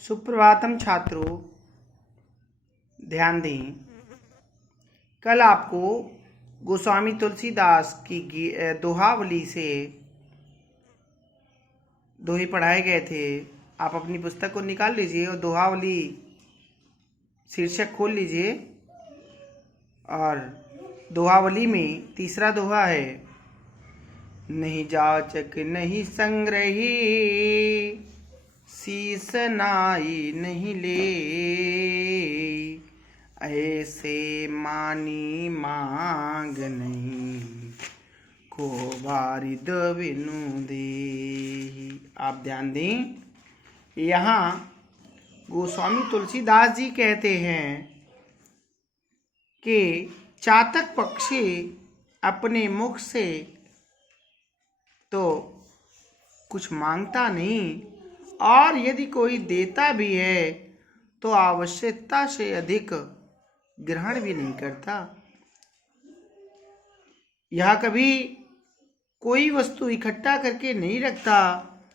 सुप्रभातम छात्रों, ध्यान दें। कल आपको गोस्वामी तुलसीदास की दोहावली से दोहे पढ़ाए गए थे। आप अपनी पुस्तक को निकाल लीजिए और दोहावली शीर्षक खोल लीजिए। और दोहावली में तीसरा दोहा है, नहीं जाचक नहीं संग्रही, शीस नाई नहीं ले, ऐसे मानी मांग नहीं, को बारिद बिनु दे। आप ध्यान दें, यहाँ गोस्वामी तुलसीदास जी कहते हैं कि चातक पक्षी अपने मुख से तो कुछ मांगता नहीं, और यदि कोई देता भी है तो आवश्यकता से अधिक ग्रहण भी नहीं करता। यह कभी कोई वस्तु इकट्ठा करके नहीं रखता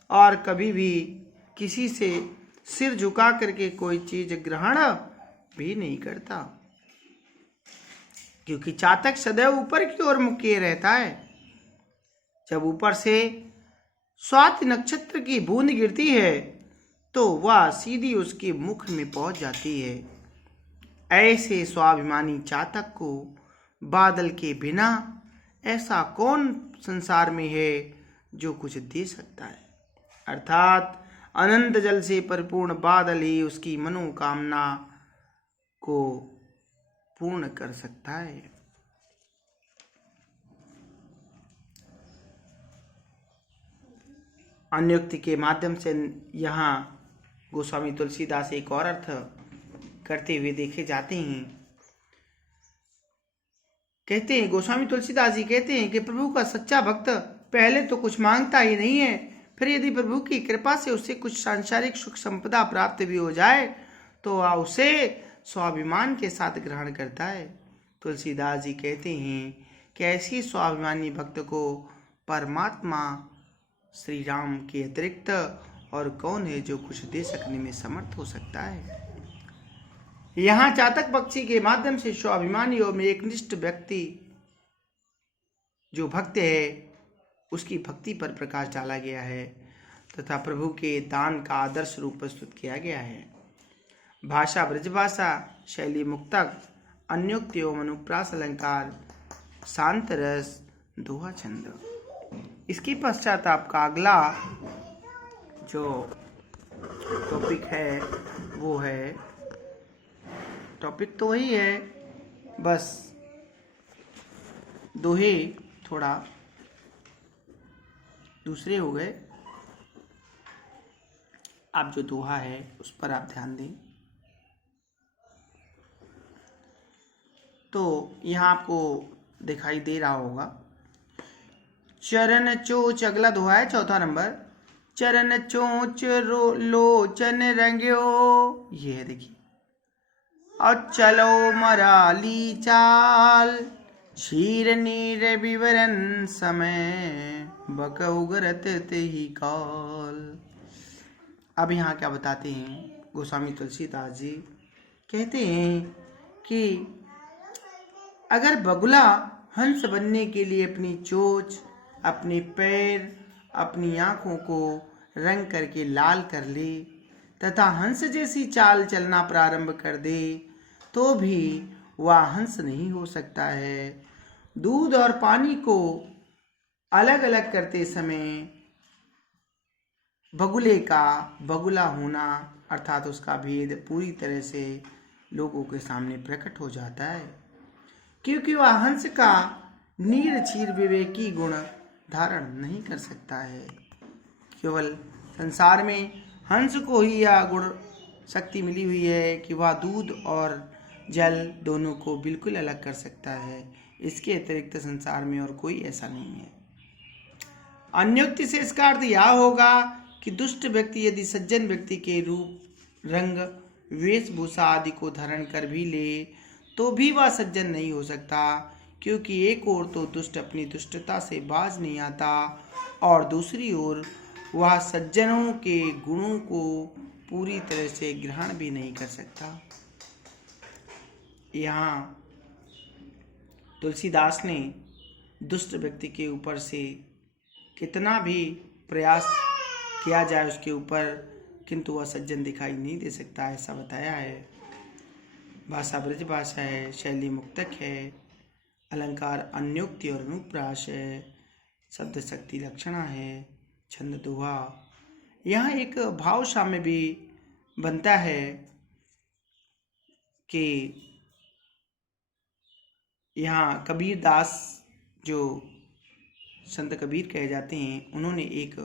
और कभी भी किसी से सिर झुका करके कोई चीज ग्रहण भी नहीं करता, क्योंकि चातक सदैव ऊपर की ओर मुख किए रहता है। जब ऊपर से स्वाति नक्षत्र की बूंद गिरती है तो वह सीधी उसके मुख में पहुंच जाती है। ऐसे स्वाभिमानी चातक को बादल के बिना ऐसा कौन संसार में है जो कुछ दे सकता है। अर्थात अनंत जल से परिपूर्ण बादल ही उसकी मनोकामना को पूर्ण कर सकता है। अन्योक्ति के माध्यम से यहाँ गोस्वामी तुलसीदास एक और अर्थ करते हुए देखे जाते हैं। कहते हैं, गोस्वामी तुलसीदास जी कहते हैं कि प्रभु का सच्चा भक्त पहले तो कुछ मांगता ही नहीं है, फिर यदि प्रभु की कृपा से उसे कुछ सांसारिक सुख संपदा प्राप्त भी हो जाए तो वह उसे स्वाभिमान के साथ ग्रहण करता है। तुलसीदास जी कहते हैं कि ऐसी स्वाभिमानी भक्त को परमात्मा श्री राम के अतिरिक्त और कौन है जो कुछ दे सकने में समर्थ हो सकता है। यहाँ चातक पक्षी के माध्यम से स्वाभिमानी और एकनिष्ठ व्यक्ति जो भक्त है उसकी भक्ति पर प्रकाश डाला गया है तथा प्रभु के दान का आदर्श रूप प्रस्तुत किया गया है। भाषा ब्रजभाषा, शैली मुक्तक, अन्योक्ति एवं अनुप्रास अलंकार, शांत रस, दोहा छंद। इसके पश्चात आपका अगला जो टॉपिक है वो है, टॉपिक तो वही है, बस दोहे थोड़ा दूसरे हो गए। आप जो दोहा है उस पर आप ध्यान दें। तो यहाँ आपको दिखाई दे रहा होगा, चरण चोच, अगला दोहा है चौथा नंबर, चरण चोच लोचन रंग्यो, ये है देखिए, और चलो मराली चाल, क्षीर नीर विवरण समय, बक उगरत तेहि काल। अब यहाँ क्या बताते हैं गोस्वामी तुलसीदास जी, कहते हैं कि अगर बगुला हंस बनने के लिए अपनी चोंच, अपने पैर, अपनी आंखों को रंग करके लाल कर ले तथा हंस जैसी चाल चलना प्रारंभ कर दे तो भी वह हंस नहीं हो सकता है। दूध और पानी को अलग अलग करते समय बगुले का बगुला होना अर्थात उसका भेद पूरी तरह से लोगों के सामने प्रकट हो जाता है, क्योंकि वह हंस का नीर क्षीर विवेकी गुण धारण नहीं कर सकता है। केवल संसार में हंस को ही यह गुण शक्ति मिली हुई है कि वह दूध और जल दोनों को बिल्कुल अलग कर सकता है। इसके अतिरिक्त संसार में और कोई ऐसा नहीं है। अन्योक्ति से इसका अर्थ यह होगा कि दुष्ट व्यक्ति यदि सज्जन व्यक्ति के रूप, रंग, वेशभूषा आदि को धारण कर भी ले तो भी वह सज्जन नहीं हो सकता, क्योंकि एक ओर तो दुष्ट अपनी दुष्टता से बाज नहीं आता और दूसरी ओर वह सज्जनों के गुणों को पूरी तरह से ग्रहण भी नहीं कर सकता। यहाँ तुलसीदास ने दुष्ट व्यक्ति के ऊपर से कितना भी प्रयास किया जाए उसके ऊपर, किंतु वह सज्जन दिखाई नहीं दे सकता, ऐसा बताया है। भाषा ब्रज भाषा है, शैली मुक्तक है, अलंकार अन्योक्ति और अनुप्रास है, शब्द शक्ति लक्षणा है, छंद दोहा। यहाँ एक भाव साम्य भी बनता है कि यहाँ कबीर दास जो संत कबीर कहे जाते हैं, उन्होंने एक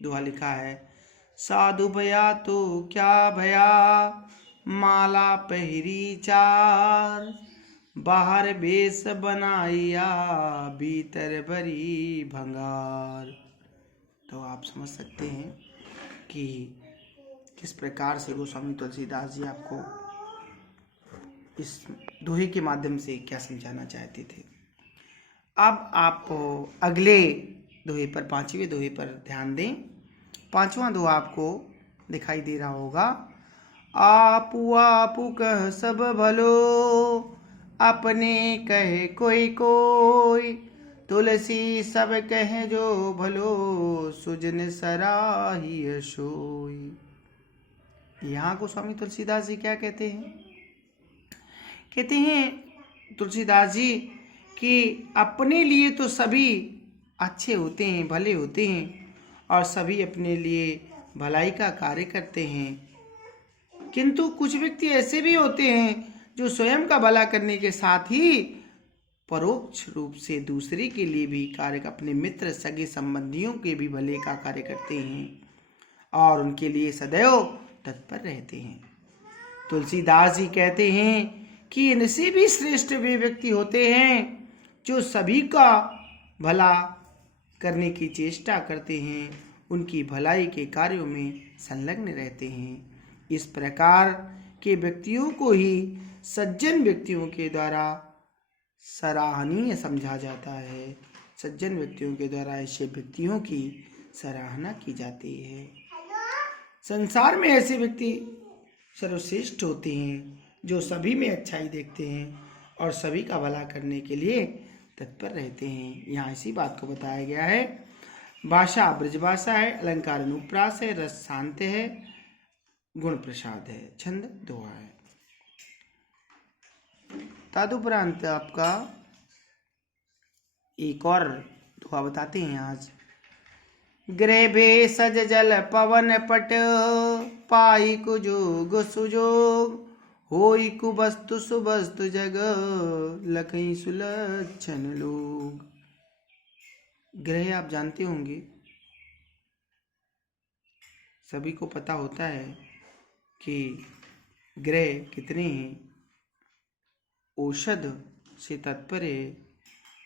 दोहा लिखा है। साधु भया तो क्या भया, माला पहरी चार, बाहर बेस बनाइया, भीतर भरी भंगार। तो आप समझ सकते हैं कि किस प्रकार से गोस्वामी तुलसीदास जी आपको इस दोहे के माध्यम से क्या समझाना चाहते थे। अब आप अगले दोहे पर, पांचवें दोहे पर ध्यान दें। पांचवा दोहा आपको दिखाई दे रहा होगा। आपू आपू कह सब भलो, अपने कहे कोई कोई, तुलसी सब कहे जो भलो, सुजन सराही सोई। यहाँ को स्वामी तुलसीदास जी क्या कहते हैं? कहते हैं तुलसीदास जी कि अपने लिए तो सभी अच्छे होते हैं, भले होते हैं, और सभी अपने लिए भलाई का कार्य करते हैं, किंतु कुछ व्यक्ति ऐसे भी होते हैं जो स्वयं का भला करने के साथ ही परोक्ष रूप से दूसरे के लिए भी कार्य, अपने मित्र सगे संबंधियों के भी भले का कार्य करते हैं और उनके लिए सदैव तत्पर रहते हैं। तुलसीदास जी कहते हैं कि इनसे भी श्रेष्ठ वे व्यक्ति होते हैं जो सभी का भला करने की चेष्टा करते हैं, उनकी भलाई के कार्यों में संलग्न रहते हैं। इस प्रकार के व्यक्तियों को ही सज्जन व्यक्तियों के द्वारा सराहनीय समझा जाता है। सज्जन व्यक्तियों के द्वारा ऐसे व्यक्तियों की सराहना की जाती है। संसार में ऐसे व्यक्ति सर्वश्रेष्ठ होते हैं जो सभी में अच्छाई देखते हैं और सभी का भला करने के लिए तत्पर रहते हैं। यहाँ इसी बात को बताया गया है। भाषा ब्रजभाषा है, अलंकार अनुप्रास है, रस शांत है, गुण प्रसाद है, छंद दोहा है। तदुपरांत आपका एक और दोहा बताते हैं आज। गृह भेषज जल पवन पट, पाई कुजोग सुजोग, होई कुवस्तु सुवस्तु जग, लखई सुलक्षण लोग। ग्रह आप जानते होंगे, सभी को पता होता है कि ग्रह कितने हैं। औषध से तात्पर्य,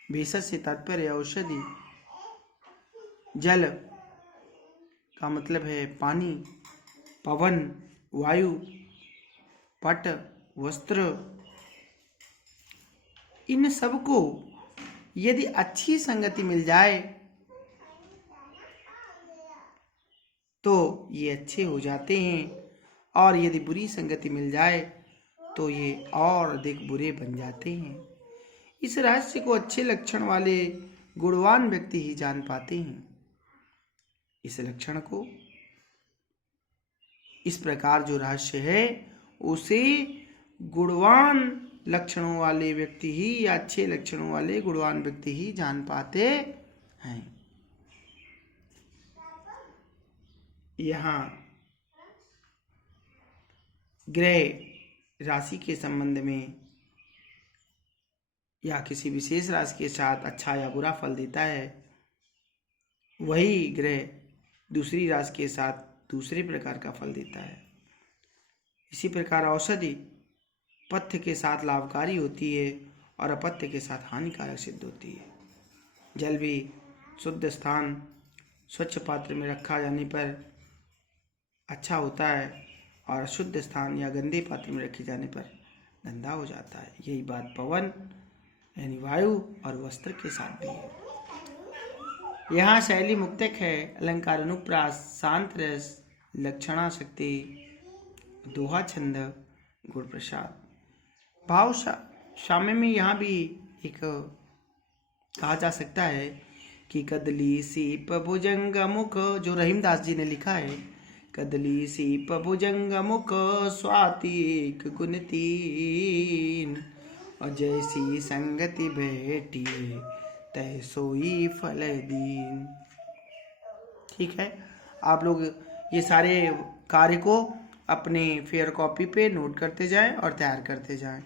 भेषज से तात्पर्य औषधि, जल का मतलब है पानी, पवन वायु, पट वस्त्र, इन सब को यदि अच्छी संगति मिल जाए तो ये अच्छे हो जाते हैं, और यदि बुरी संगति मिल जाए तो ये और अधिक बुरे बन जाते हैं। इस रहस्य को अच्छे लक्षण वाले गुणवान व्यक्ति ही जान पाते हैं। इस लक्षण को, इस प्रकार जो रहस्य है उसे गुणवान लक्षणों वाले व्यक्ति ही, या अच्छे लक्षणों वाले गुणवान व्यक्ति ही जान पाते हैं। यहाँ ग्रह राशि के संबंध में या किसी विशेष राशि के साथ अच्छा या बुरा फल देता है, वही ग्रह दूसरी राशि के साथ दूसरे प्रकार का फल देता है। इसी प्रकार औषधि पथ्य के साथ लाभकारी होती है और अपथ्य के साथ हानिकारक सिद्ध होती है। जल भी शुद्ध स्थान, स्वच्छ पात्र में रखा जाने पर अच्छा होता है, और शुद्ध स्थान या गंदे पात्र में रखे जाने पर गंदा हो जाता है। यही बात पवन यानी वायु और वस्त्र के साथ भी है। यहाँ शैली मुक्तक है, अलंकार अनुप्रास, शांत रस, लक्षणा शक्ति, दोहा छंद गुण प्रसाद। भाव साम्य में यहाँ भी एक कहा जा सकता है कि कदली सीप भुजंग मुख, जो रहीमदास जी ने लिखा है, कदली सीप भुजंग मुख स्वातिक गुण तीन, और जैसी संगति भेटी तय सोई फल दीन। ठीक है, आप लोग ये सारे कार्य को अपने फेयर कॉपी पे नोट करते जाएं और तैयार करते जाएं।